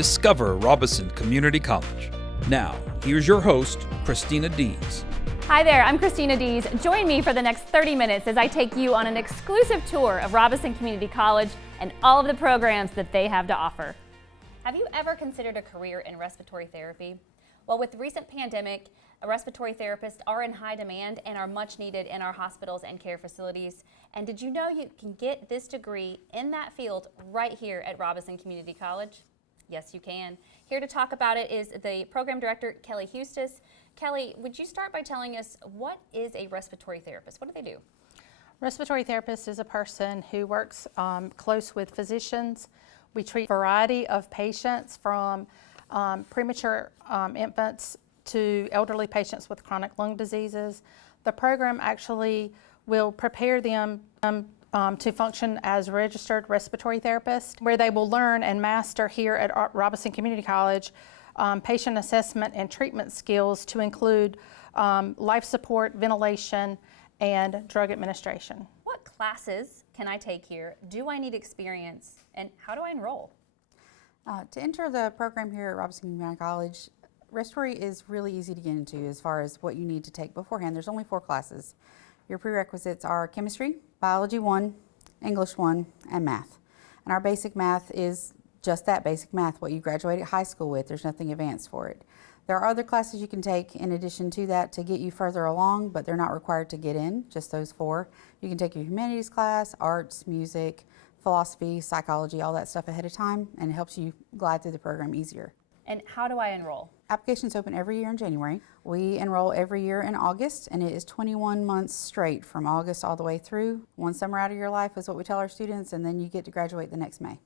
discover Robeson Community College. Now, here's your host, Christina Dees. Hi there, I'm Christina Dees. Join me for the next 30 minutes as I take you on an exclusive tour of Robeson Community College and all of the programs that they have to offer. Have you ever considered a career in respiratory therapy? Well, with the recent pandemic, respiratory therapists are in high demand and are much needed in our hospitals and care facilities. And did you know you can get this degree in that field right here at Robeson Community College? Yes, you can. Here to talk about it is the program director, Kelly Hustis. Kelly, would you start by telling us what is a respiratory therapist? What do they do? Respiratory therapist is a person who works close with physicians. We treat a variety of patients from premature infants to elderly patients with chronic lung diseases. The program actually will prepare them to function as registered respiratory therapists, where they will learn and master here at Robeson Community College patient assessment and treatment skills to include life support, ventilation, and drug administration. What classes can I take here? Do I need experience? And how do I enroll? To enter the program here at Robeson Community College, respiratory is really easy to get into as far as what you need to take beforehand. There's only 4 classes. Your prerequisites are chemistry, biology 1, English 1, and math. And our basic math is just that, basic math, what you graduated high school with. There's nothing advanced for it. There are other classes you can take in addition to that to get you further along, but they're not required to get in, just those 4. You can take your humanities class, arts, music, philosophy, psychology, all that stuff ahead of time, and it helps you glide through the program easier. And how do I enroll? Applications open every year in January. We enroll every year in August, and it is 21 months straight from August all the way through. One summer out of your life is what we tell our students, and then you get to graduate the next May.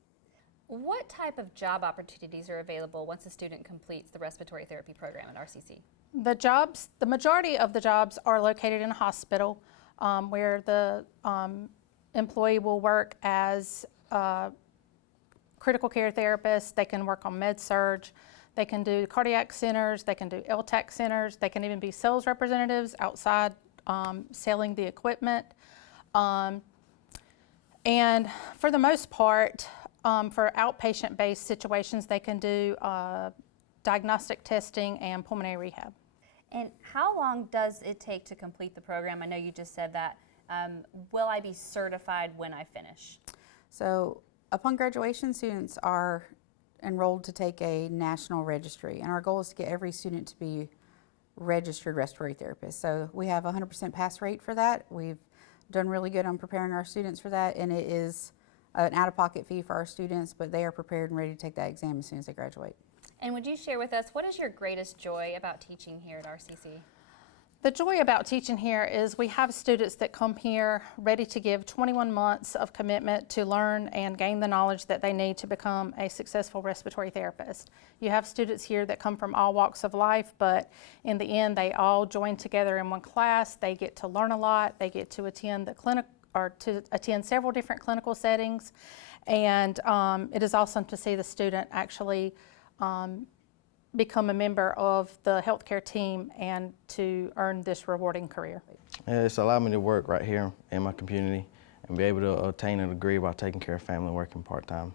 What type of job opportunities are available once a student completes the respiratory therapy program at RCC? The majority of the jobs are located in a hospital where the employee will work as critical care therapist. They can work on med-surg. They can do cardiac centers. They can do LTAC centers. They can even be sales representatives outside selling the equipment. And for the most part, for outpatient-based situations, they can do diagnostic testing and pulmonary rehab. And how long does it take to complete the program? I know you just said that. Will I be certified when I finish? So upon graduation, students are enrolled to take a national registry, and our goal is to get every student to be registered respiratory therapist. So we have a 100% pass rate for that. We've done really good on preparing our students for that, and it is an out-of-pocket fee for our students, but they are prepared and ready to take that exam as soon as they graduate. And would you share with us, what is your greatest joy about teaching here at RCC? The joy about teaching here is we have students that come here ready to give 21 months of commitment to learn and gain the knowledge that they need to become a successful respiratory therapist. You have students here that come from all walks of life, but in the end, they all join together in one class. They get to learn a lot. They get to attend the clinic or to attend several different clinical settings, and it is awesome to see the student actually become a member of the healthcare team and to earn this rewarding career. It's allowed me to work right here in my community and be able to obtain a degree while taking care of family and working part-time.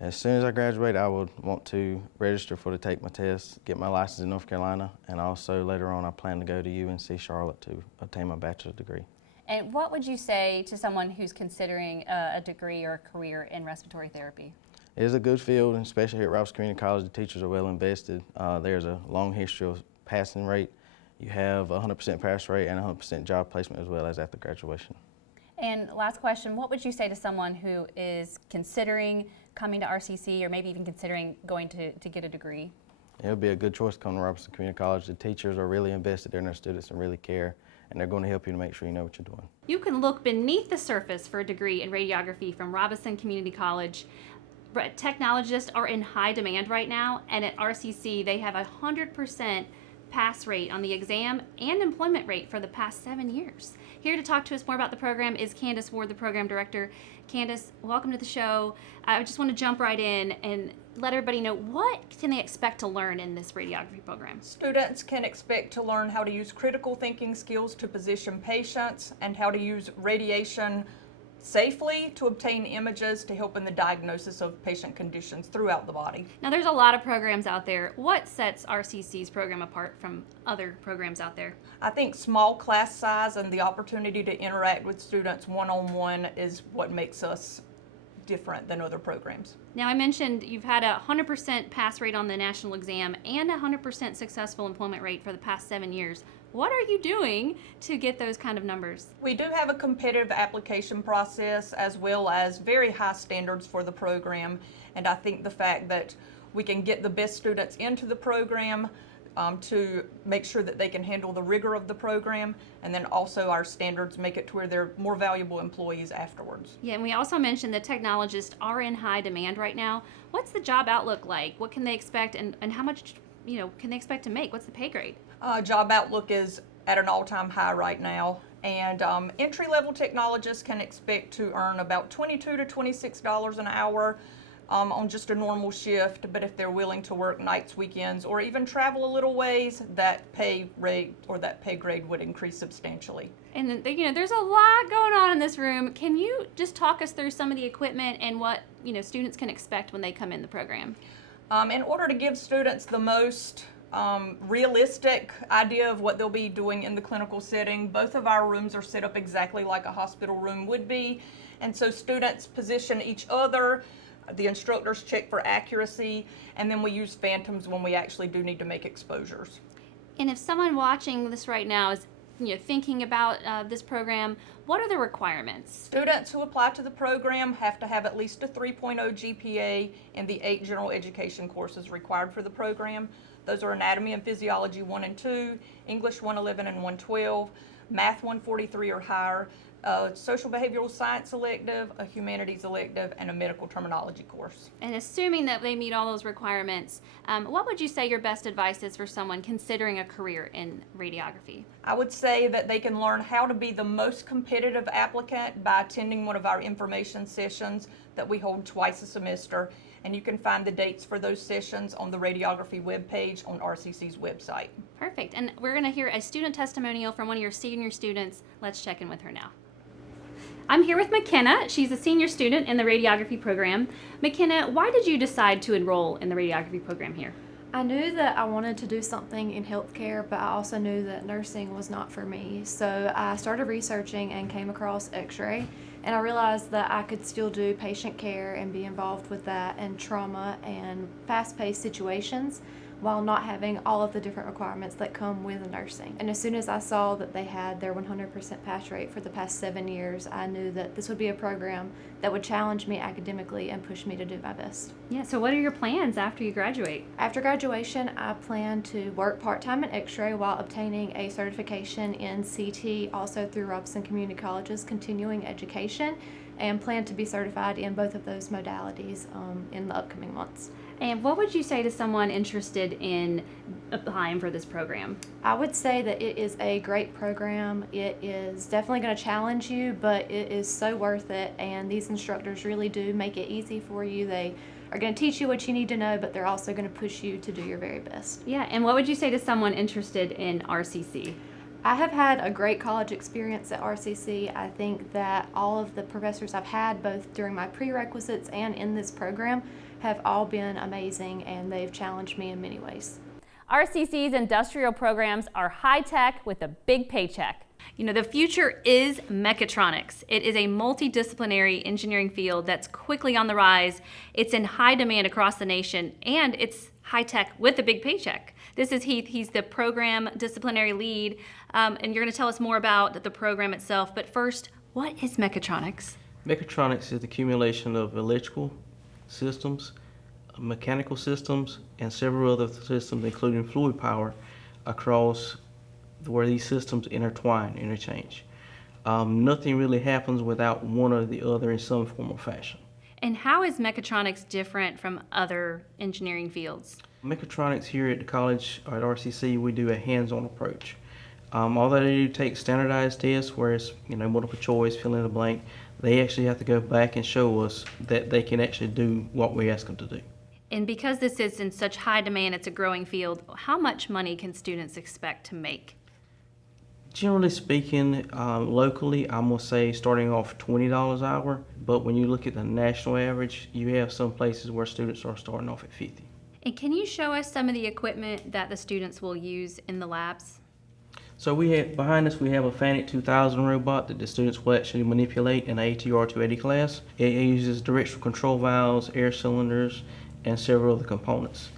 As soon as I graduate, I would want to register to take my test, get my license in North Carolina, and also later on I plan to go to UNC Charlotte to obtain my bachelor's degree. And what would you say to someone who's considering a degree or a career in respiratory therapy? It is a good field, and especially here at Robeson Community College, the teachers are well invested. There's a long history of passing rate. You have a 100% pass rate and a 100% job placement as well as after graduation. And last question, what would you say to someone who is considering coming to RCC or maybe even considering going to get a degree? It would be a good choice to come to Robeson Community College. The teachers are really invested in their students and really care, and they're going to help you to make sure you know what you're doing. You can look beneath the surface for a degree in radiography from Robeson Community College. Technologists are in high demand right now, and at RCC they have a 100% pass rate on the exam and employment rate for the past 7 years. Here to talk to us more about the program is Candace Ward, the program director. Candace, welcome to the show. I just want to jump right in and let everybody know, what can they expect to learn in this radiography program? Students can expect to learn how to use critical thinking skills to position patients and how to use radiation safely to obtain images to help in the diagnosis of patient conditions throughout the body. Now there's a lot of programs out there. What sets RCC's program apart from other programs out there? I think small class size and the opportunity to interact with students one-on-one is what makes us different than other programs. Now I mentioned you've had a 100% pass rate on the national exam and a 100% successful employment rate for the past 7 years. What are you doing to get those kind of numbers? We do have a competitive application process as well as very high standards for the program, and I think the fact that we can get the best students into the program to make sure that they can handle the rigor of the program, and then also our standards make it to where they're more valuable employees afterwards. Yeah, and we also mentioned that technologists are in high demand right now. What's the job outlook like? What can they expect, and how much can they expect to make? What's the pay grade? Job outlook is at an all-time high right now, and entry-level technologists can expect to earn about $22 to $26 an hour on just a normal shift, but if they're willing to work nights, weekends, or even travel a little ways, that pay rate or that pay grade would increase substantially. And there's a lot going on in this room. Can you just talk us through some of the equipment and what students can expect when they come in the program? In order to give students the most realistic idea of what they'll be doing in the clinical setting, both of our rooms are set up exactly like a hospital room would be, and so students position each other. The instructors check for accuracy, and then we use phantoms when we actually do need to make exposures. And if someone watching this right now is thinking about this program, what are the requirements? Students who apply to the program have to have at least a 3.0 GPA in the 8 general education courses required for the program. Those are Anatomy and Physiology 1 and 2, English 111 and 112, Math 143 or higher, a Social Behavioral Science elective, a Humanities elective, and a Medical Terminology course. And assuming that they meet all those requirements, what would you say your best advice is for someone considering a career in radiography? I would say that they can learn how to be the most competitive applicant by attending one of our information sessions that we hold twice a semester, and you can find the dates for those sessions on the radiography webpage on RCC's website. Perfect. And we're going to hear a student testimonial from one of your senior students. Let's check in with her now. I'm here with McKenna. She's a senior student in the radiography program. McKenna, why did you decide to enroll in the radiography program here? I knew that I wanted to do something in healthcare, but I also knew that nursing was not for me. So I started researching and came across X-ray, and I realized that I could still do patient care and be involved with that and trauma and fast-paced situations while not having all of the different requirements that come with nursing. And as soon as I saw that they had their 100% pass rate for the past 7 years, I knew that this would be a program that would challenge me academically and push me to do my best. Yeah, so what are your plans after you graduate? After graduation, I plan to work part-time in X-ray while obtaining a certification in CT, also through Robeson Community College's continuing education, and plan to be certified in both of those modalities in the upcoming months. And what would you say to someone interested in applying for this program? I would say that it is a great program. It is definitely going to challenge you, but it is so worth it, and these instructors really do make it easy for you. They are going to teach you what you need to know, but they're also going to push you to do your very best. Yeah, and what would you say to someone interested in RCC? I have had a great college experience at RCC. I think that all of the professors I've had, both during my prerequisites and in this program, have all been amazing, and they've challenged me in many ways. RCC's industrial programs are high-tech with a big paycheck. The future is mechatronics. It is a multidisciplinary engineering field that's quickly on the rise. It's in high demand across the nation, and it's high-tech with a big paycheck. This is Heath. He's the program disciplinary lead, and you're going to tell us more about the program itself. But first, what is mechatronics? Mechatronics is the accumulation of electrical systems, mechanical systems, and several other systems, including fluid power, across where these systems interchange. Nothing really happens without one or the other in some form or fashion. And how is mechatronics different from other engineering fields? Mechatronics here at the college, or at RCC, we do a hands-on approach. Although they do take standardized tests, where it's multiple choice, fill in the blank, they actually have to go back and show us that they can actually do what we ask them to do. And because this is in such high demand, it's a growing field, how much money can students expect to make? Generally speaking, locally, I'm going to say starting off $20 an hour, but when you look at the national average, you have some places where students are starting off at $50. And can you show us some of the equipment that the students will use in the labs? So behind us, we have a FANUC 2000 robot that the students will actually manipulate in the ATR 280 class. It uses directional control valves, air cylinders, and several other components.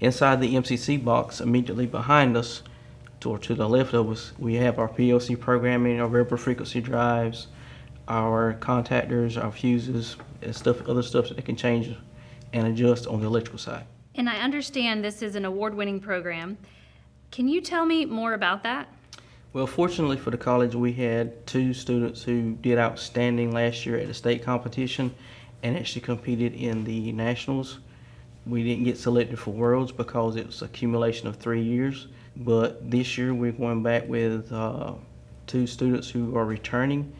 Inside the MCC box, immediately behind us, or to the left of us, we have our PLC programming, our variable frequency drives, our contactors, our fuses, and other stuff that they can change and adjust on the electrical side. And I understand this is an award-winning program. Can you tell me more about that? Well, fortunately for the college, we had 2 students who did outstanding last year at the state competition and actually competed in the nationals. We didn't get selected for Worlds because it was an accumulation of 3 years. But this year we're going back with 2 students who are returning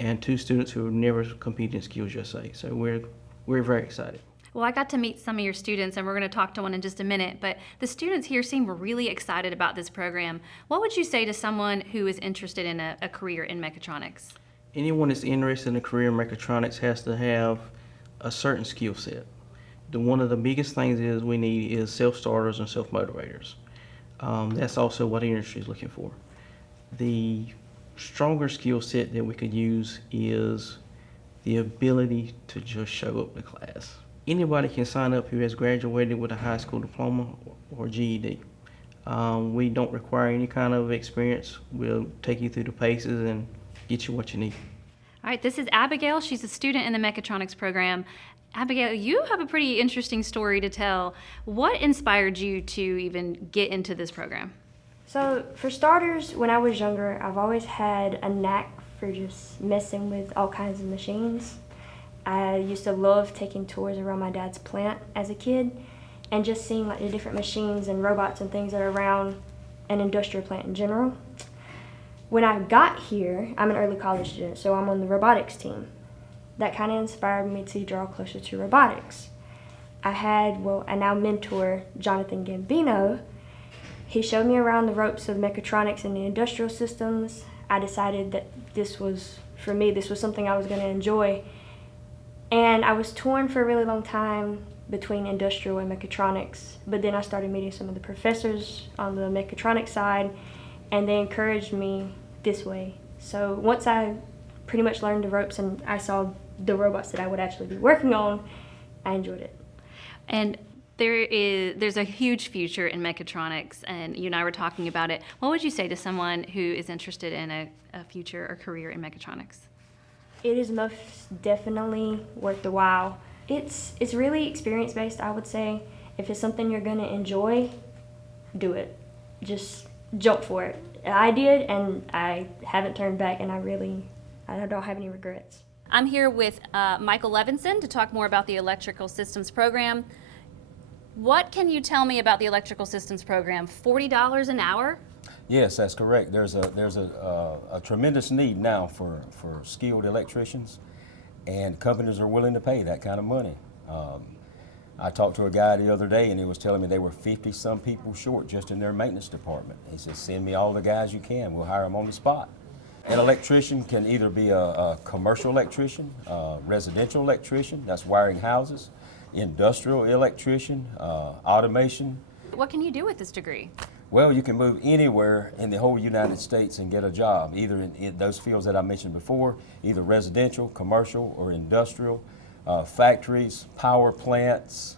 and 2 students who have never competed in Skills USA. So we're very excited. Well, I got to meet some of your students, and we're going to talk to one in just a minute, but the students here seem really excited about this program. What would you say to someone who is interested in a career in mechatronics? Anyone that's interested in a career in mechatronics has to have a certain skill set. One of the biggest things is we need is self-starters and self-motivators. That's also what the industry is looking for. The stronger skill set that we could use is the ability to just show up to class. Anybody can sign up who has graduated with a high school diploma or GED. We don't require any kind of experience. We'll take you through the paces and get you what you need. All right, this is Abigail. She's a student in the mechatronics program. Abigail, you have a pretty interesting story to tell. What inspired you to even get into this program? So, for starters, when I was younger, I've always had a knack for just messing with all kinds of machines. I used to love taking tours around my dad's plant as a kid and just seeing like the different machines and robots and things that are around an industrial plant in general. When I got here, I'm an early college student, so I'm on the robotics team. That kind of inspired me to draw closer to robotics. I now mentor Jonathan Gambino. He showed me around the ropes of mechatronics and the industrial systems. I decided that this was something I was going to enjoy. And I was torn for a really long time between industrial and mechatronics, but then I started meeting some of the professors on the mechatronics side, and they encouraged me this way. So once I pretty much learned the ropes and I saw the robots that I would actually be working on, I enjoyed it. And there's a huge future in mechatronics, and you and I were talking about it. What would you say to someone who is interested in a future or career in mechatronics? It is most definitely worth the while. It's really experience-based, I would say. If it's something you're going to enjoy, do it. Just jump for it. I did, and I haven't turned back, and I don't have any regrets. I'm here with Michael Levinson to talk more about the Electrical Systems program. What can you tell me about the Electrical Systems program? $40 an hour? Yes, that's correct. There's a tremendous need now for skilled electricians, and companies are willing to pay that kind of money. I talked to a guy the other day, and he was telling me they were 50-some people short just in their maintenance department. He said, send me all the guys you can. We'll hire them on the spot. An electrician can either be a commercial electrician, residential electrician, that's wiring houses, industrial electrician, automation. What can you do with this degree? Well, you can move anywhere in the whole United States and get a job, either in those fields that I mentioned before, either residential, commercial, or industrial, factories, power plants.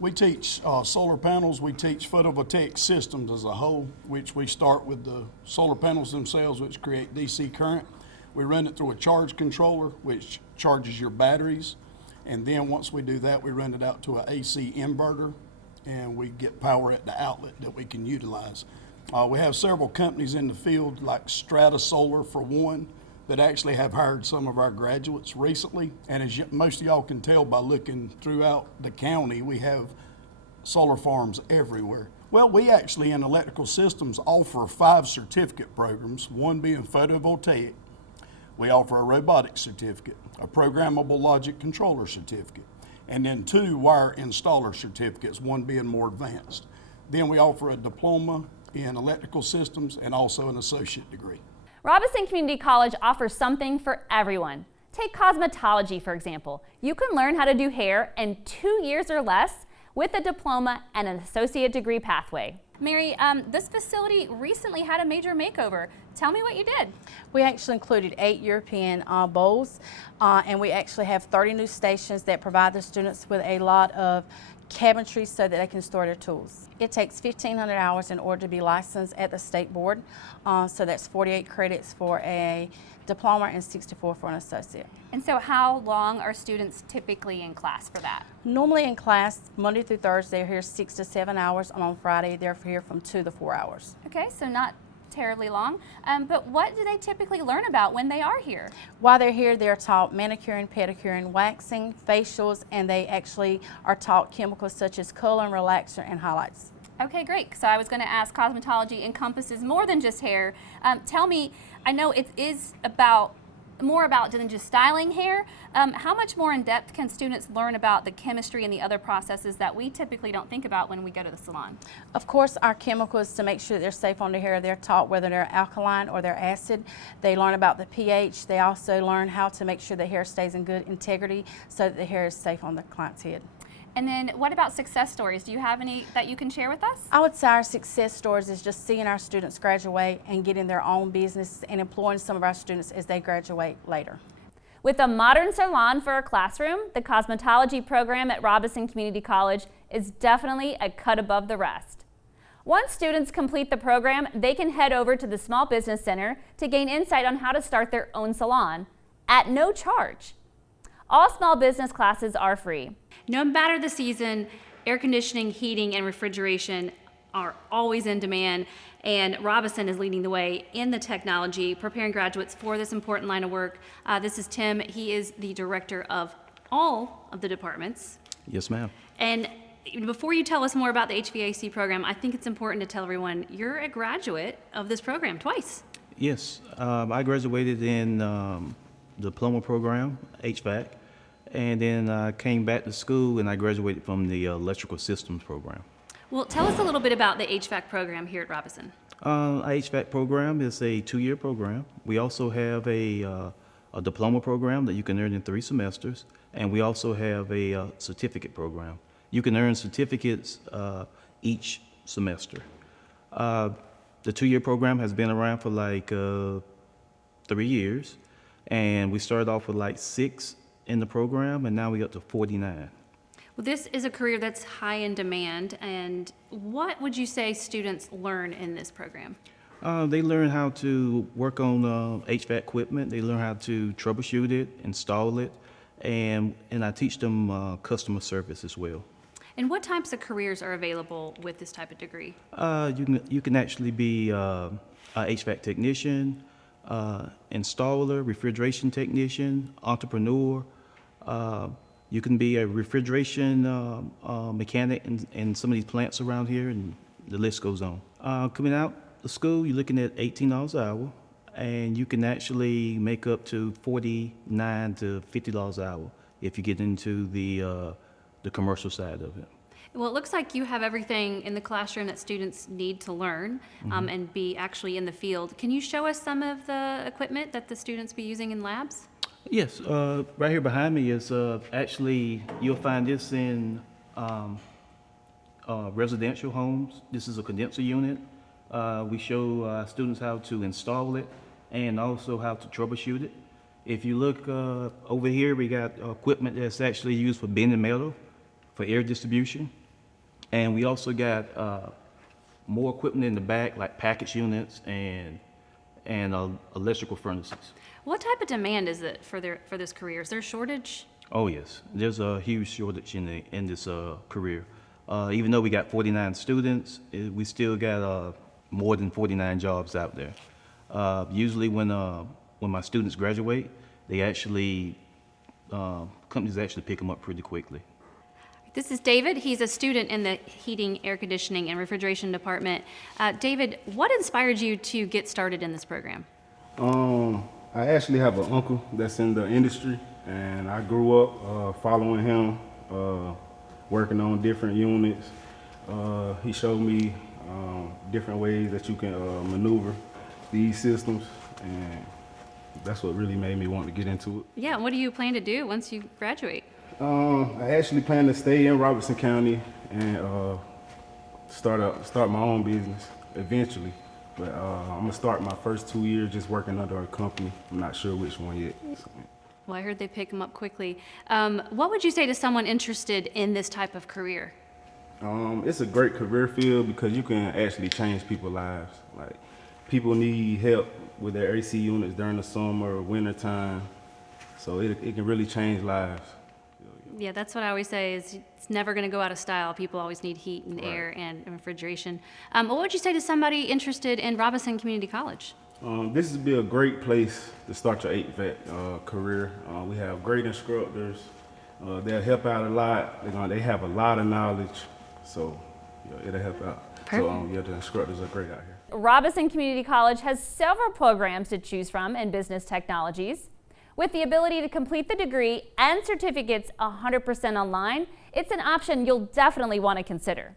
We teach solar panels, we teach photovoltaic systems as a whole, which we start with the solar panels themselves, which create DC current. We run it through a charge controller, which charges your batteries. And then once we do that, we run it out to an AC inverter, and we get power at the outlet that we can utilize. We have several companies in the field, like Strata Solar for one, that actually have hired some of our graduates recently. And as most of y'all can tell by looking throughout the county, we have solar farms everywhere. Well, we actually in Electrical Systems offer 5 certificate programs, one being photovoltaic. We offer a robotics certificate, a programmable logic controller certificate, and then 2 wire installer certificates, one being more advanced. Then we offer a diploma in electrical systems and also an associate degree. Robeson Community College offers something for everyone. Take cosmetology, for example. You can learn how to do hair in 2 years or less with a diploma and an associate degree pathway. Mary, this facility recently had a major makeover. Tell me what you did. We actually included 8 European bowls, and we actually have 30 new stations that provide the students with a lot of cabinetry so that they can store their tools. It takes 1,500 hours in order to be licensed at the state board, so that's 48 credits for a diploma and 64 for an associate. And so how long are students typically in class for that? Normally in class, Monday through Thursday, they're here 6 to 7 hours, and on Friday, they're here from 2 to 4 hours. Okay, so not terribly long, but what do they typically learn about when they are here? While they're here, they're taught manicuring, pedicuring, waxing, facials, and they actually are taught chemicals such as color and relaxer and highlights. Okay, great. So I was going to ask, cosmetology encompasses more than just hair. Tell me, I know it is more about than just styling hair. How much more in depth can students learn about the chemistry and the other processes that we typically don't think about when we go to the salon? Of course, our chemicals, to make sure that they're safe on the hair, they're taught whether they're alkaline or they're acid. They learn about the pH. They also learn how to make sure the hair stays in good integrity so that the hair is safe on the client's head. And then what about success stories? Do you have any that you can share with us? I would say our success stories is just seeing our students graduate and getting their own business and employing some of our students as they graduate later. With a modern salon for a classroom, the cosmetology program at Robeson Community College is definitely a cut above the rest. Once students complete the program, they can head over to the Small Business Center to gain insight on how to start their own salon at no charge. All small business classes are free. No matter the season, air conditioning, heating, and refrigeration are always in demand, and Robeson is leading the way in the technology, preparing graduates for this important line of work. This is Tim. He is the director of all of the departments. Yes, ma'am. And before you tell us more about the HVAC program, I think it's important to tell everyone you're a graduate of this program twice. Yes, I graduated in the diploma program, HVAC, and then I came back to school and I graduated from the electrical systems program. Well, tell us a little bit about the HVAC program here at Robeson. Our HVAC program is a 2-year program. We also have a diploma program that you can earn in 3 semesters, and we also have a certificate program. You can earn certificates each semester. The 2-year program has been around for like 3 years, and we started off with like 6 in the program, and now we got to 49. Well, this is a career that's high in demand, and what would you say students learn in this program? They learn how to work on HVAC equipment. They learn how to troubleshoot it, install it, and I teach them customer service as well. And what types of careers are available with this type of degree? You can actually be a HVAC technician, installer, refrigeration technician, entrepreneur. You can be a refrigeration mechanic in some of these plants around here, and the list goes on. Coming out of school, you're looking at $18 an hour, and you can actually make up to $49 to $50 an hour if you get into the commercial side of it. Well, it looks like you have everything in the classroom that students need to learn and be actually in the field. Can you show us some of the equipment that the students be using in labs? Yes, right here behind me is actually, you'll find this in residential homes. This is a condenser unit. We show students how to install it and also how to troubleshoot it. If you look over here, we got equipment that's actually used for bending metal for air distribution. And we also got more equipment in the back, like package units and electrical furnaces. What type of demand is it for this career? Is there a shortage? Oh yes, there's a huge shortage in this career. Even though we got 49 students, we still got more than 49 jobs out there. Usually when my students graduate, they actually companies actually pick them up pretty quickly. This is David. He's a student in the heating, air conditioning, and refrigeration department. David, what inspired you to get started in this program? I actually have an uncle that's in the industry, and I grew up following him, working on different units. He showed me different ways that you can maneuver these systems, and that's what really made me want to get into it. Yeah, what do you plan to do once you graduate? I actually plan to stay in Robeson County and start my own business eventually. But I'm gonna start my first 2 years just working under a company. I'm not sure which one yet. Well, I heard they pick them up quickly. What would you say to someone interested in this type of career? It's a great career field because you can actually change people's lives. Like, people need help with their AC units during the summer or winter time, so it can really change lives. Yeah, that's what I always say is it's never going to go out of style. People always need heat and air and refrigeration. What would you say to somebody interested in Robeson Community College? This would be a great place to start your HVAC career. We have great instructors. They'll help out a lot. They have a lot of knowledge, so yeah, it'll help out. Perfect. So yeah, the instructors are great out here. Robeson Community College has several programs to choose from in business technologies. With the ability to complete the degree and certificates 100% online, it's an option you'll definitely want to consider.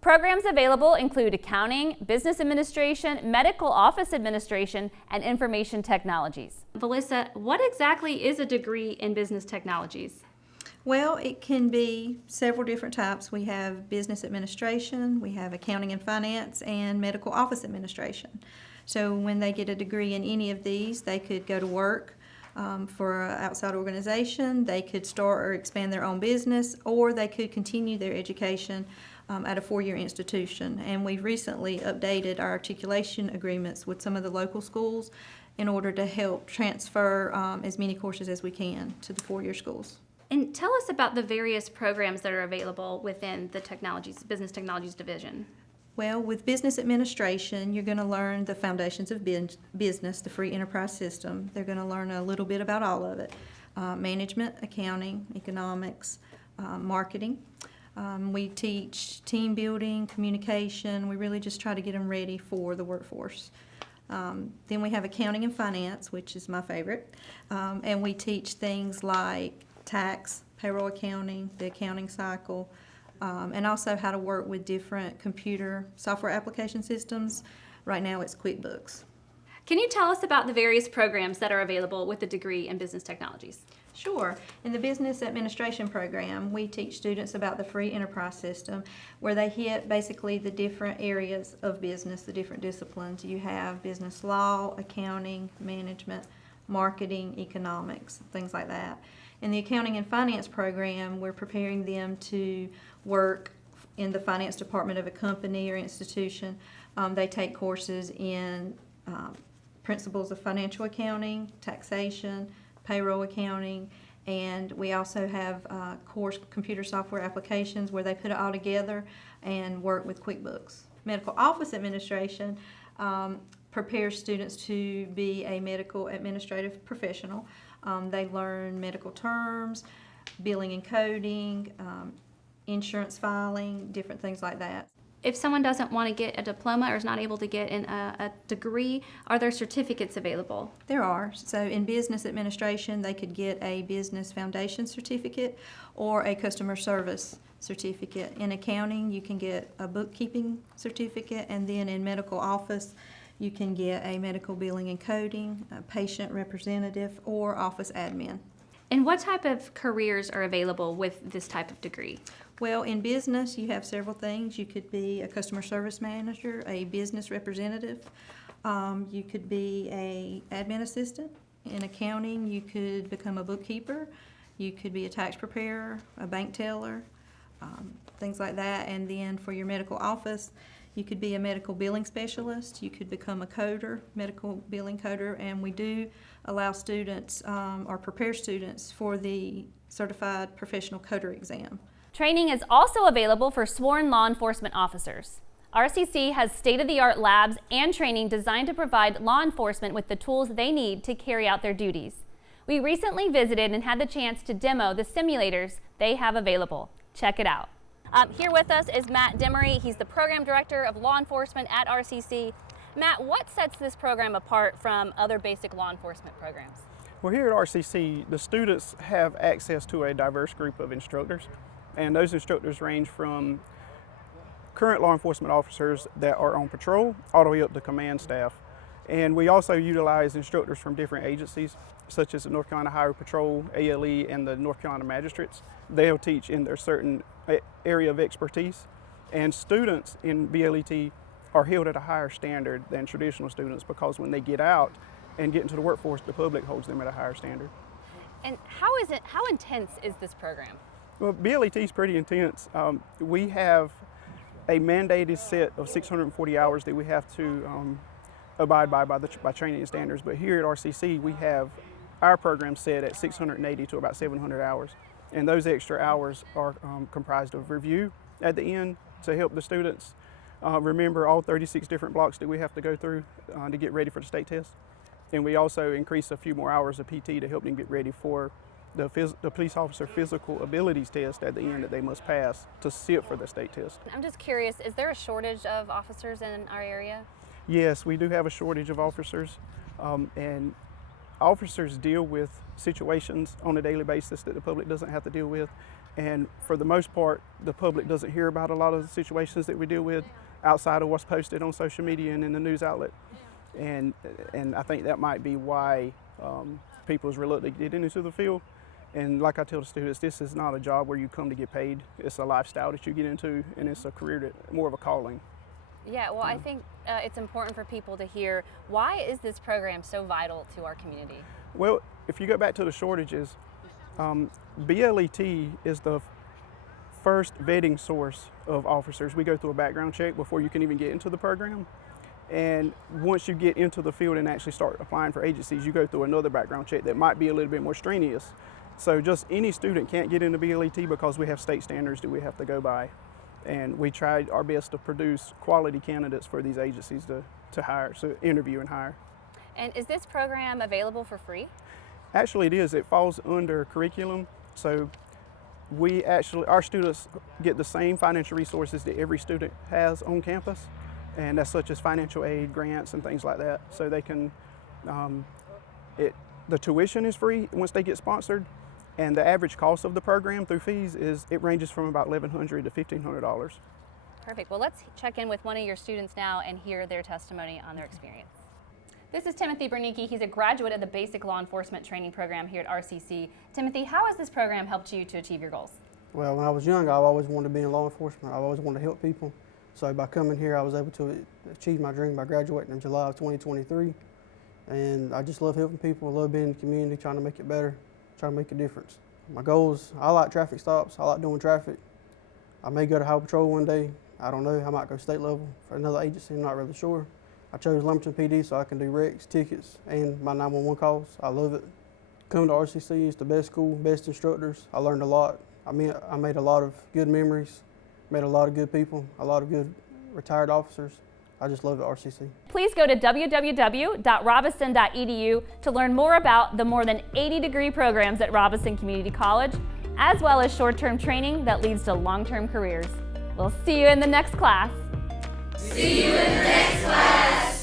Programs available include accounting, business administration, medical office administration, and information technologies. Melissa, what exactly is a degree in business technologies? Well, it can be several different types. We have business administration, we have accounting and finance, and medical office administration. So when they get a degree in any of these, they could go to work for an outside organization, they could start or expand their own business, or they could continue their education at a four-year institution. And we've recently updated our articulation agreements with some of the local schools in order to help transfer as many courses as we can to the four-year schools. And tell us about the various programs that are available within the business technologies division. Well, with business administration, you're going to learn the foundations of business, the free enterprise system. They're going to learn a little bit about all of it. Management, accounting, economics, marketing. We teach team building, communication. We really just try to get them ready for the workforce. Then we have accounting and finance, which is my favorite. And we teach things like tax, payroll accounting, the accounting cycle, and also how to work with different computer software application systems. Right now it's QuickBooks. Can you tell us about the various programs that are available with a degree in business technologies? Sure. In the business administration program, we teach students about the free enterprise system, where they hit basically the different areas of business, the different disciplines. You have business law, accounting, management, marketing, economics, things like that. In the accounting and finance program, we're preparing them to work in the finance department of a company or institution. They take courses in principles of financial accounting, taxation, payroll accounting, and we also have course computer software applications where they put it all together and work with QuickBooks. Medical office administration prepares students to be a medical administrative professional. They learn medical terms, billing and coding, insurance filing, different things like that. If someone doesn't want to get a diploma or is not able to get a degree, are there certificates available? There are. So in business administration, they could get a business foundation certificate or a customer service certificate. In accounting, you can get a bookkeeping certificate, and then in medical office, you can get a medical billing and coding, a patient representative, or office admin. And what type of careers are available with this type of degree? Well, in business, you have several things. You could be a customer service manager, a business representative. You could be an admin assistant. In accounting, you could become a bookkeeper. You could be a tax preparer, a bank teller, things like that. And then for your medical office, you could be a medical billing specialist. You could become a coder, medical billing coder, and we do allow students or prepare students for the Certified Professional Coder exam. Training is also available for sworn law enforcement officers. RCC has state-of-the-art labs and training designed to provide law enforcement with the tools they need to carry out their duties. We recently visited and had the chance to demo the simulators they have available. Check it out. Here with us is Matt Demery. He's the Program Director of Law Enforcement at RCC. Matt, what sets this program apart from other basic law enforcement programs? Well, here at RCC, the students have access to a diverse group of instructors, and those instructors range from current law enforcement officers that are on patrol all the way up to command staff. And we also utilize instructors from different agencies, such as the North Carolina Highway Patrol, ALE, and the North Carolina Magistrates. They'll teach in their certain area of expertise. And students in BLET are held at a higher standard than traditional students because when they get out and get into the workforce, the public holds them at a higher standard. And how intense is this program? Well, BLET is pretty intense. We have a mandated set of 640 hours that we have to abide by training standards. But here at RCC, we have our program set at 680 to about 700 hours. And those extra hours are comprised of review at the end to help the students remember all 36 different blocks that we have to go through to get ready for the state test. And we also increase a few more hours of PT to help them get ready for the police officer physical abilities test at the end that they must pass to sit for the state test. I'm just curious, is there a shortage of officers in our area? Yes, we do have a shortage of officers, and officers deal with situations on a daily basis that the public doesn't have to deal with. And for the most part, the public doesn't hear about a lot of the situations that we deal with outside of what's posted on social media and in the news outlet. And I think that might be why people is reluctant to get into the field. And like I tell the students, this is not a job where you come to get paid. It's a lifestyle that you get into, and it's a career that more of a calling. Yeah, well, I think it's important for people to hear, why is this program so vital to our community? Well, if you go back to the shortages, BLET is the first vetting source of officers. We go through a background check before you can even get into the program. And once you get into the field and actually start applying for agencies, you go through another background check that might be a little bit more strenuous. So just any student can't get into BLET because we have state standards that we have to go by. And we tried our best to produce quality candidates for these agencies to hire, so interview and hire. And is this program available for free? Actually, it is. It falls under curriculum. So our students get the same financial resources that every student has on campus, and that's such as financial aid, grants, and things like that. So they can, the tuition is free once they get sponsored, and the average cost of the program through fees it ranges from about $1,100 to $1,500. Perfect. Well, let's check in with one of your students now and hear their testimony on their experience. This is Timothy Bernicki. He's a graduate of the Basic Law Enforcement Training Program here at RCC. Timothy, how has this program helped you to achieve your goals? Well, when I was young, I always wanted to be in law enforcement. I always wanted to help people. So by coming here, I was able to achieve my dream by graduating in July of 2023. And I just love helping people. I love being in the community, trying to make it better, trying to make a difference. My goals, I like traffic stops. I like doing traffic. I may go to Highway Patrol one day. I don't know. I might go state level for another agency. I'm not really sure. I chose Lumberton PD so I can do wrecks, tickets, and my 911 calls. I love it. Coming to RCC is the best school, best instructors. I learned a lot. I made a lot of good memories, met a lot of good people, a lot of good retired officers. I just love it, RCC. Please go to www.robeson.edu to learn more about the more than 80 degree programs at Robeson Community College, as well as short-term training that leads to long-term careers. We'll see you in the next class. See you in the next class.